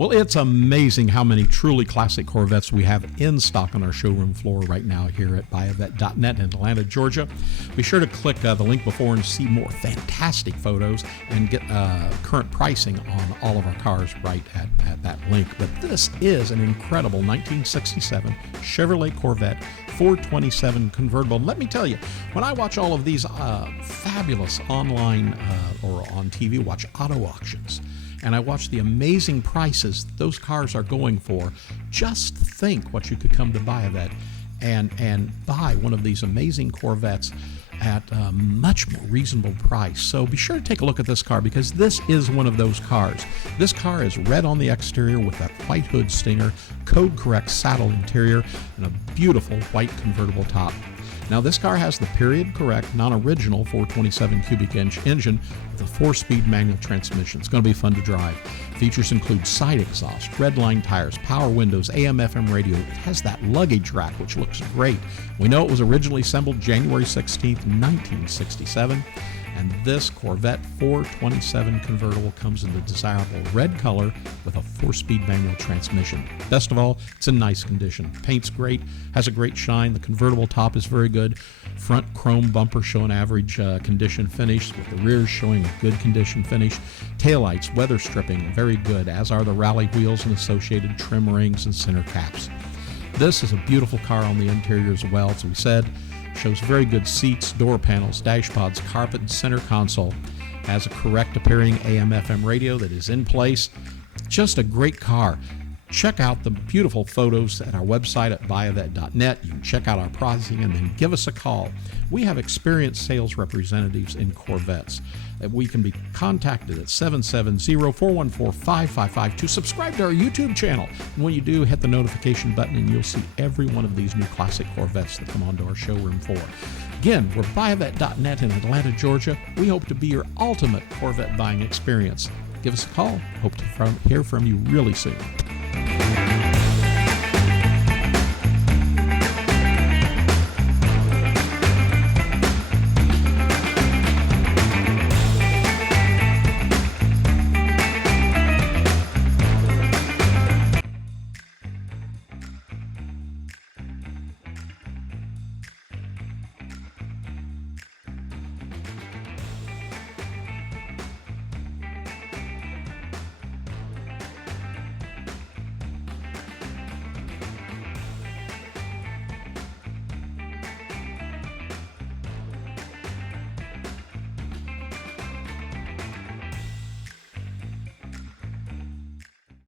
Well, it's amazing how many truly classic Corvettes we have in stock on our showroom floor right now here at biavet.net in Atlanta, Georgia. Be sure to click the link before and see more fantastic photos and get current pricing on all of our cars right at that link. But this is an incredible 1967 Chevrolet Corvette 427 convertible. And let me tell you, when I watch all of these fabulous online or on TV, watch auto auctions, and I watch the amazing prices those cars are going for, just think what you could come to Biavet and buy one of these amazing Corvettes at a much more reasonable price. So be sure to take a look at this car, because this is one of those cars. This car is red on the exterior with that white hood stinger, code correct saddle interior, and a beautiful white convertible top. Now this car has the period correct, non-original 427 cubic inch engine with a 4-speed manual transmission. It's going to be fun to drive. Features include side exhaust, redline tires, power windows, AM/FM radio. It has that luggage rack, which looks great. We know it was originally assembled January 16th, 1967. And this Corvette 427 convertible comes in the desirable red color with a 4-speed manual transmission. Best of all, it's in nice condition. Paint's great, has a great shine. The convertible top is very good. Front chrome bumper showing average condition finish, with the rear showing a good condition finish. Taillights, weather stripping, very good, as are the rally wheels and associated trim rings and center caps. This is a beautiful car on the interior as well, as we said. Shows very good seats, door panels, dash pods, carpet, and center console. Has a correct appearing AM/FM radio that is in place. Just a great car. Check out the beautiful photos at our website at biavet.net. You can check out our pricing and then give us a call. We have experienced sales representatives in Corvettes. We can be contacted at 770-414-5552 to subscribe to our YouTube channel. And when you do, hit the notification button and you'll see every one of these new classic Corvettes that come onto our showroom floor. Again, we're biavet.net in Atlanta, Georgia. We hope to be your ultimate Corvette buying experience. Give us a call. Hope to hear from you really soon.